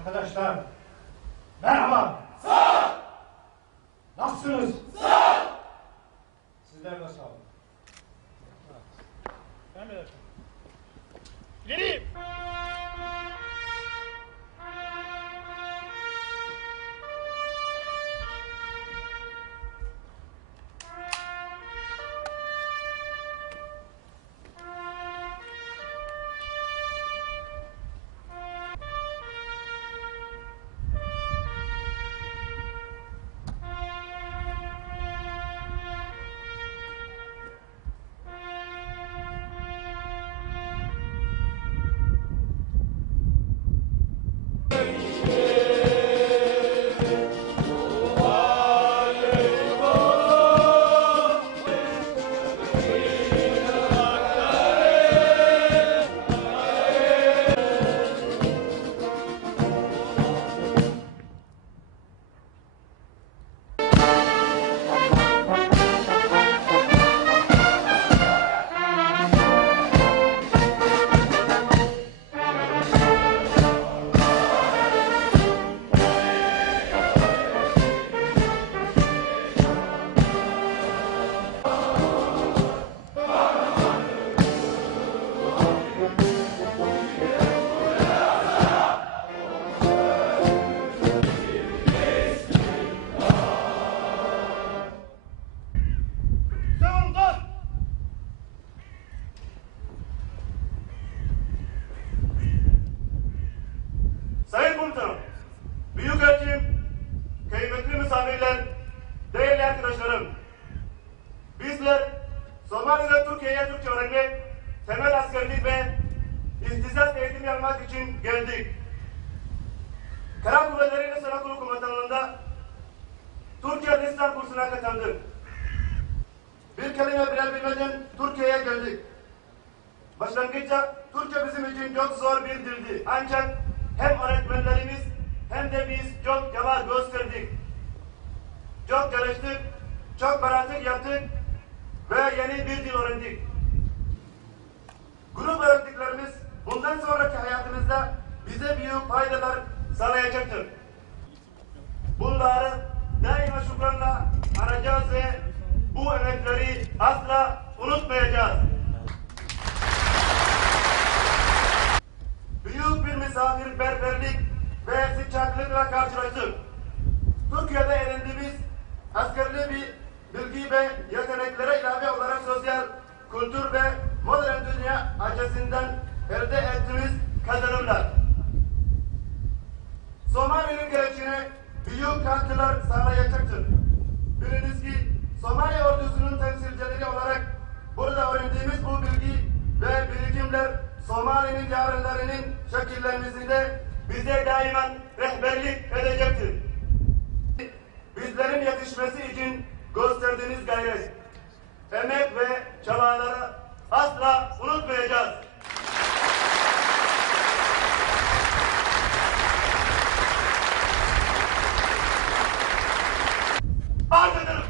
Arkadaşlar, merhaba. Sağ ol. Nasılsınız? Sağ ol. Sizler de sağ olun. Emredersin. İleri! Sayın Komutanım, Büyükelçim, kıymetli misafirler, değerli arkadaşlarım, bizler Somali'de Türkiye'ye Türkçe öğrenmek, temel askerlik ve ihtisas eğitimi yapmak için geldik. Kara Kuvvetleri ve Sanatkulu Komutanlığı'nda Türkçe lisan kursuna katıldık. Bir kelime bile bilmeden Türkiye'ye geldik. Başlangıçta Türkçe bizim için çok zor bir dildi. Ancak hem öğretmenlerimiz hem de biz çok çaba gösterdik. Çok çalıştık, çok pratik yaptık ve yeni bir dil öğrendik. Grup öğrendiklerimiz bundan sonraki hayatımızda bize büyük faydalar sağlayacaktır. Bunları daima şükranla anacağız ve bu emekleri asla unutmayacağız. Büyük bir misafirperverlik ve sıcaklıkla karşılaştık. Türkiye'de edindiğimiz askerli bir bilgi ve yeteneklere ilave olarak sosyal, kültür ve modern dünya açısından elde ettiğimiz kazanımlar Somali'nin geleceğine büyük katkılar sağlayacaktır. Biliniz ki Somali ordusunun temsilcileri olarak burada öğrendiğimiz bu bilgi ve birikimler Somali'nin yarınlarının şekillenmesinde bize daima rehberlik edecektir. Bizlerin yetişmesi için gösterdiğiniz gayret, emek ve çabaları asla unutmayacağız. Arz ederim.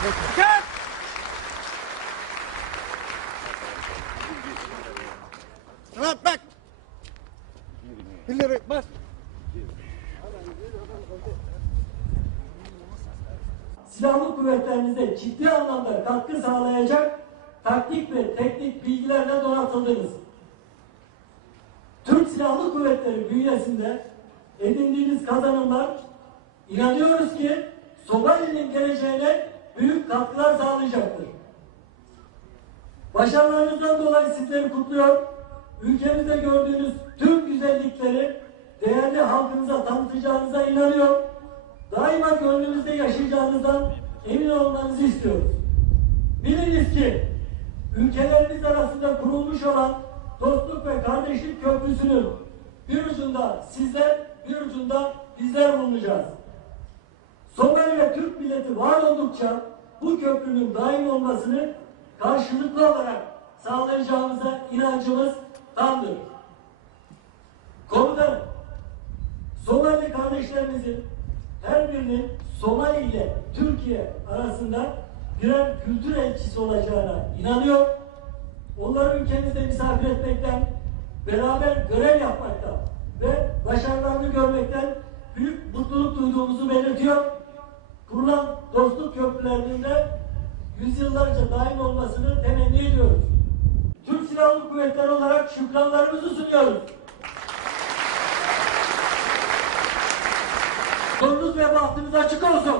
Dikkat! Tamam bak. İleri bas. Silahlı kuvvetlerinize ciddi anlamda katkı sağlayacak taktik ve teknik bilgilerle donatıldınız. Türk Silahlı Kuvvetleri bünyesinde edindiğiniz kazanımlar inanıyoruz ki Somali'nin geleceğine büyük katkılar sağlayacaktır. Başarılarınızdan dolayı sizleri kutluyor. Ülkemizde gördüğünüz tüm güzellikleri değerli halkınıza tanıtacağınıza inanıyor. Daima gönlümüzde yaşayacağınızdan emin olmanızı istiyoruz. Biliniz ki ülkelerimiz arasında kurulmuş olan dostluk ve kardeşlik köprüsünün bir ucunda sizler, bir ucunda bizler bulunacağız. Somali ve Türk milleti var oldukça bu köprünün daim olmasını karşılıklı olarak sağlayacağımıza inancımız tamdır. Komutanım, Somali kardeşlerimizin her birinin Somali ile Türkiye arasında birer kültür elçisi olacağına inanıyor. Onları ülkemizde misafir etmekten, beraber görev yapmaktan ve başarılarını görmekten büyük mutluluk duyduğumuzu belirtiyor. Kurulan dostluk köprülerinin de yüzyıllarca daim olmasını temenni ediyoruz. Türk Silahlı Kuvvetleri olarak şükranlarımızı sunuyoruz. Yolunuz ve bahtınız açık olsun.